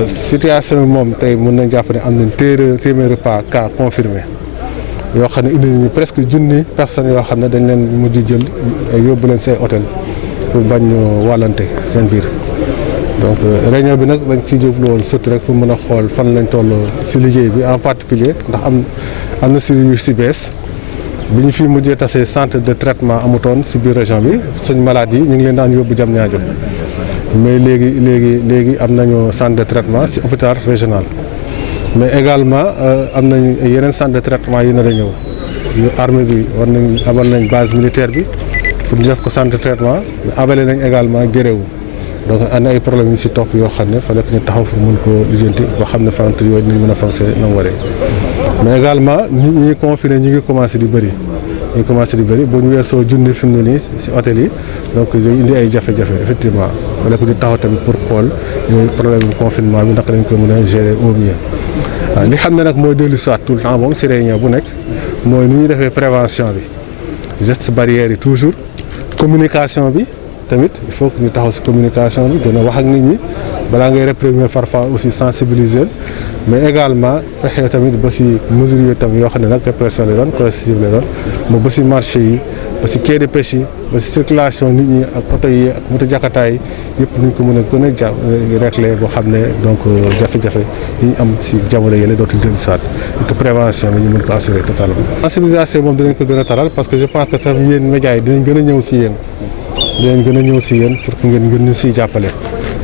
situation bi moom tey mën nañ jàpp ne am nañ téeméeri cas confirmé yoo xam ne indi nañu presque junni personnes yoo xam ne dañ leen mujj jël yóbbu leen say hôtel pour bañ ñu wàllante seen biir. donc réunion bi nag dañ ci jublu woon surtout rek pour mën a xool fan lañ toll si liggéey bi en particulier ndax am na si yu si bees bi ñu fi mujjee tase centre de traitement amutoon si biir région bi suñ malade yi ñu ngi leen daan yóbbu Diamniadio mais léegi am nañu centre de traitement si hôpital régional mais également am nañu yeneen centre de traitement yi nar a ñëw yu armée bi abal nañ base militaire bi pour ñu def ko centre de traitement abale nañ également Guéréo donc am na ay problèmes yu si topp yoo xam ne fallait que ñu taxaw pour mun ko lijjanti boo xam ne centre yooyu dinañ mën a fonctionner na mu waree mais également ñi confiné ñi ngi commencé di bëri bu ñu weesoo junni fi mu ne nii si hôtel yi donc yooyu indi ay jafe-jafe effectivement fallait que ñu taxaw tamit pour xool yooyu problème bi confinement bi naka dañ ko mën a gérer au mieux waaw li xam ne nag mooy dellu soit tout le temps moom si réunion bu nekk mooy ni ñuy defee prévention bi gestes barrières yi toujours communication bi tamit il faut que ñu taxaw si communication bi gën a wax ak nit ñi balaa ngay réprimer parfois aussi sensibiliser mais également fexe tamit ba si mesures yooyu tam yoo xam ne nag répression la doon coercitive la doon mo ba si marché yi ba si quai de pêche yi ba si circulation nit ñi ak oto yi ak moto jakataay yëpp ñu ko mën a gën a réglé boo xam ne donc jafe-jafe yi ñu am si jamono yële dootul dellu saat te prévention bi ñu mën ko assurer totalement. sensibilisation moom dinañ ko gën a taral parce que je pense que sax yéen médias yi dinañ gën a ñëw si yéen. dinañ gën a ñëw si yéen pour que ngeen ñu siy jàppale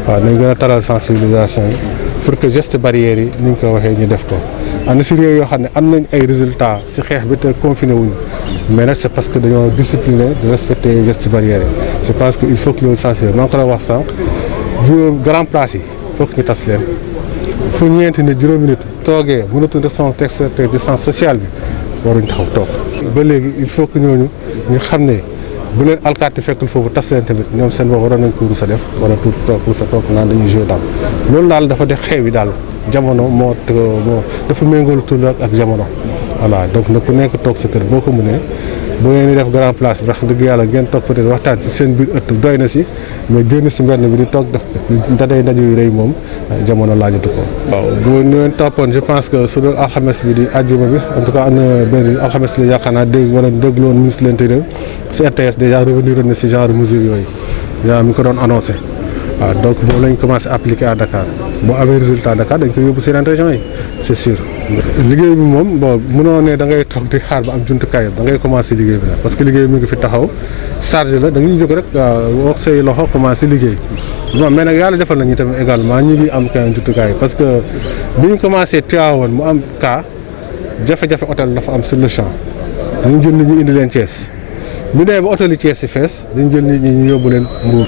waaw nañ gën a taral sensibilisation yi pour que geste barrières yi ni ñu ko waxee ñu def ko am na si réew yoo xam ne am nañ ay résultats si xeex bi te confiné wuñu mais nag c'est parce que dañoo discipliné de respecter gestes barrières yi je pense que il faut que loolu sensibiliser maa ngi ko la wax sànq grand place yi il faut que ñu tas leen fu ñeenti nit juróomi nit toogee mënatuñ respecter distance sociale bi waruñ taxaw toog ba léegi il faut que ñooñu ñu xam ne bu leen alkaati fekkul foofu tas leen tamit ñoom seen bopp waroon nañ ko rusa def wala tuuti toog rusa toog naan dañuy joué daal loolu daal dafa def xew yi daal jamono moo dafa méngoolu tul ak jamono voilà donc nag ku nekk toog sa kër boo ko mënee boo ngeen di def grand place bi wax dëgg yàlla ngeen toog peut-être waxtaan si seen biir ëtt doy na si mais génn si mbedd bi di toog def ndaje yu rëy moom jamono laajatu ko. waaw bu ñu leen toppoon je pense que su doon alxames bi di àjjuma bi en tout cas am na benn alxames la yaakaar naa déglu woon ministre de l'Intérieur si RTS déjà revenir na si genre mesure yooyu yaa mi ko doon annoncé waaw donc boobu lañ commencé appliquer à Dakar boo amee résultat Dakar dañ koy yóbbu si yeneen régions yi c'est sûr. liggéey bi moom bon mënoo ne da ngay toog di xaar ba am jumtukaay da ngay commencé liggéey bi nag parce que liggéey bi mi ngi fi taxaw chargé la da ngay jóg rek wax say loxo commencé liggéey bon mais nag yàlla defal nañu tamit également ñi ngi am kay jumtukaay parce que bi ñu commencé Tivaouane mu am cas jafe-jafe hôtel dafa am sur le champ dañu jël nit ñi indi leen Thiès bu dee ba hôtel yi Thiès si fees dañu jël nit ñi ñu yóbbu leen Mbour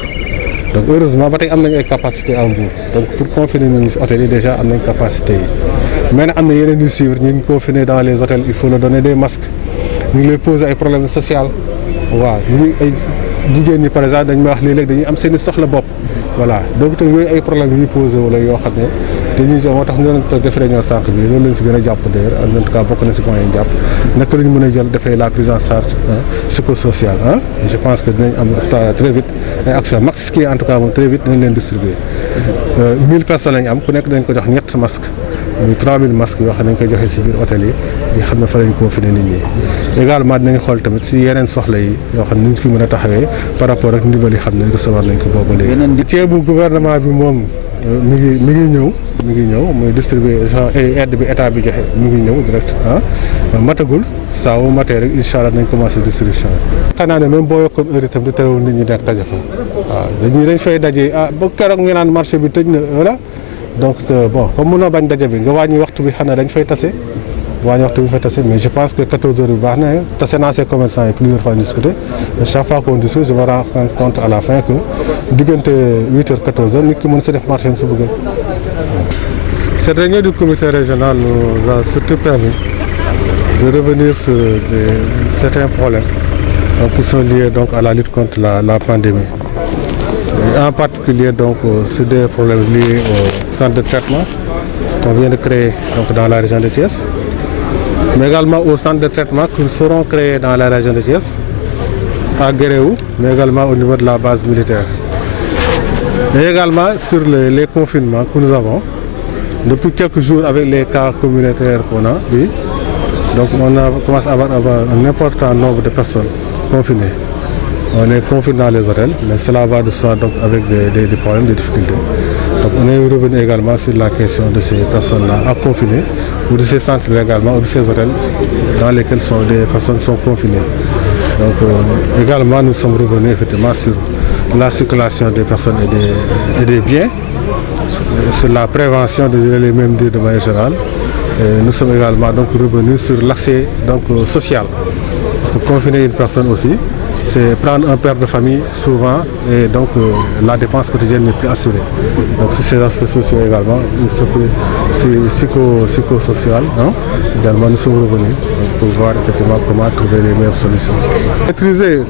donc heureusement ba tey am nañu ay capacité à Mbour donc pour confiner nit ñi si hôtel yi déjà am nañ capacité yi mais nag am na yeneen yu suivre ñu ngi confiné dans les hôtels il faut leur donner des masques ñu ngi lay poser ay problèmes sociaux waaw ñu ngi ay jigéen ñi par exemple dañ may wax léeg-léeg dañuy am seen i soxla bopp voilà donc te yooyu ay problèmes yu ñuy posé wala yoo xam ne te ñu moo tax ñu doon def réunion sànq bi loolu lañ si gën a jàpp d'ailleurs en tout cas bokk na si point yi ñu jàpp naka la ñu mën a jël defee la prise en charge psychosociale je pense que dinañ am très vite ay actions max qui en tout cas moom très vite dinañ leen distribuer 1000 personnes lañ am ku nekk dañ ko jox ñett masque muy 3000 masques yoo xam ne dañ koy joxe si biir hôtel yi xam ne fa lañ confiné nit ñi également dinañ xool tamit si yeneen soxla yi yoo xam ne ñu ngi mën a taxawee par rapport ak ndimbal yi xam ne recevoir nañ ko boobu léegi. ceebu gouvernement bi moom mi ngi ñëw muy distribuer aide bi état bi joxe mi ngi ñëw direct matagul saa wu matee rek incha allah nañ commencé distribution bi. xanaa ne même boo yokkoon heure itam di terewul nit ñi nekk taja fa waaw dañ fay daje ba keroog ñu naan marché bi tëj na voilà. donc bon comme mënoo bañ daje bi nga wàññi waxtu bi xam ne dañ fay tase mais je pense que 14 heures bi baax na tase naa ces commerçants yi plusieurs fois discuter chaque fois qu'on discute je me rends compte à la fin que diggante 8 heures 14 heures nit ki mën sa def marché su bëggee. Cette réunion du comité régional nous a surtout permis de revenir sur certains problèmes qui sont liés donc à la lutte contre la pandémie. Et en particulier donc sur des problèmes liés au centre de traitement qu'on vient de créer donc dans la région de Thiès, mais également au centre de traitement qui seront créés dans la région de Thiès, à Guéréo, mais également au niveau de la base militaire. Et également sur les confinements que nous avons, depuis quelques jours avec les cas communautaires qu'on a, oui, donc on a commencé à avoir un important nombre de personnes confinées. On est confiné dans les hôtels, mais cela va de soi donc avec des problèmes, des difficultés. Donc on est revenu également sur la question de ces personnes-là à confiner, ou de ces centres également, ou de ces hôtels dans lesquels des personnes sont confinées. Donc également nous sommes revenus effectivement sur la circulation des personnes et des biens, sur la prévention les mêmes de manière générale. Et nous sommes également donc revenus sur l'accès donc social. Parce que confiner une personne aussi, c'est prendre un père de famille souvent et donc la dépense quotidienne n'est plus assurée. Donc c'est ces aspects sociaux également, c'est psychosocial, hein? Également nous sommes revenus pour voir effectivement comment trouver les meilleures solutions. Maîtriser,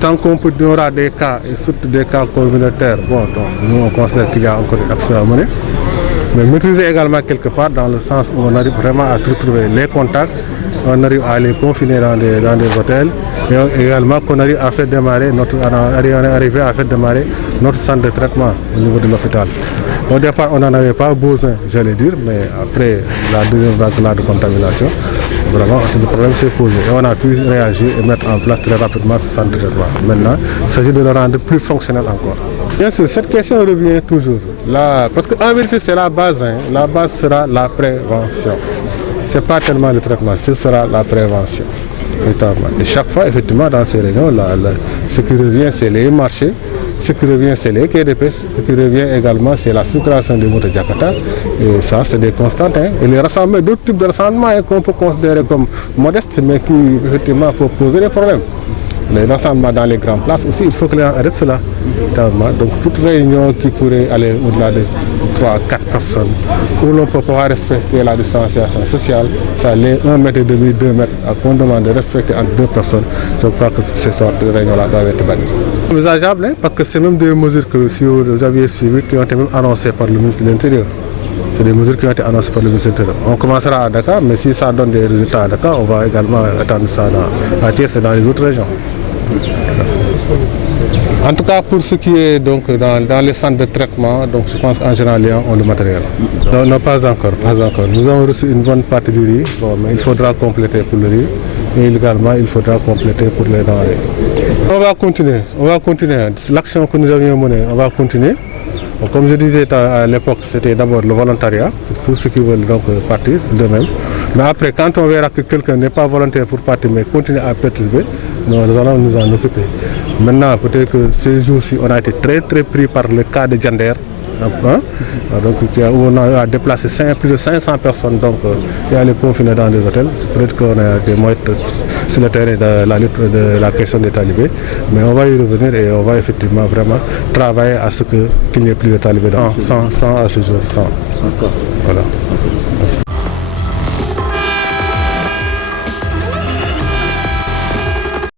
tant qu'on aura des cas et surtout des cas communautaires, bon, donc nous on considère qu'il y a encore des actions à mener. Mais maîtriser également quelque part dans le sens où on arrive vraiment à trouver les contacts, on arrive à les confiner dans des hôtels et également qu'on arrive à faire démarrer notre centre de traitement au niveau de l'hôpital. Au départ, on n'en avait pas besoin, j'allais dire, mais après la deuxième vague de contamination, vraiment, le problème s'est posé et on a pu réagir et mettre en place très rapidement ce centre de traitement. Maintenant, il s'agit de le rendre plus fonctionnel encore. Bien sûr, cette question revient toujours. Parce qu'en vérité, c'est la base. Hein. La base sera la prévention. Ce n'est pas tellement le traitement, ce sera la prévention. Et chaque fois, effectivement, dans ces régions, ce qui revient, c'est les marchés. Ce qui revient, c'est les quais de pêche. Ce qui revient également, c'est la circulation des motos Jakarta. Et ça, c'est des constantes. Hein. Et les rassemblements, d'autres types de rassemblements hein, qu'on peut considérer comme modestes, mais qui, effectivement, peuvent poser des problèmes. Les rassemblements dans les grandes places aussi, il faut que les gens arrêtent cela. Donc, toute réunion qui pourrait aller au-delà de 3-4 personnes, où l'on peut pouvoir respecter la distanciation sociale, ça les 1,5 mètre, 2 mètres, qu'on demande de respecter entre 2 personnes, je crois que toutes ces sortes de réunions-là doivent être bannies. C'est envisageable, hein, parce que c'est même des mesures que si vous aviez suivies qui ont été même annoncées par le ministre de l'Intérieur. C'est des mesures qui ont été annoncées par le ministre de l'Intérieur. On commencera à Dakar, mais si ça donne des résultats à Dakar, on va également attendre ça à Thiès et dans les autres régions. En tout cas, pour ce qui est donc dans les centres de traitement, donc je pense qu'en général, les gens ont le matériel. Non, pas encore. Nous avons reçu une bonne partie du riz, bon, mais il faudra compléter pour le riz. Et également, il faudra compléter pour les denrées. On va continuer. L'action que nous avions menée, on va continuer. Bon, comme je disais à l'époque, c'était d'abord le volontariat, pour tous ceux qui veulent donc partir d'eux-mêmes. Mais après, quand on verra que quelqu'un n'est pas volontaire pour partir, mais continue à perturber, nous allons nous en occuper. Maintenant, peut-être que ces jours-ci, on a été très pris par le cas de Djander, hein? Donc, où on a déplacé plus de 500 personnes et à les confiner dans des hôtels. C'est peut-être qu'on a des moyens sur le terrain de la lutte de la question des talibés, mais on va y revenir et on va effectivement vraiment travailler à ce qu'il n'y ait plus de talibés sans à ce jour. Voilà. Merci.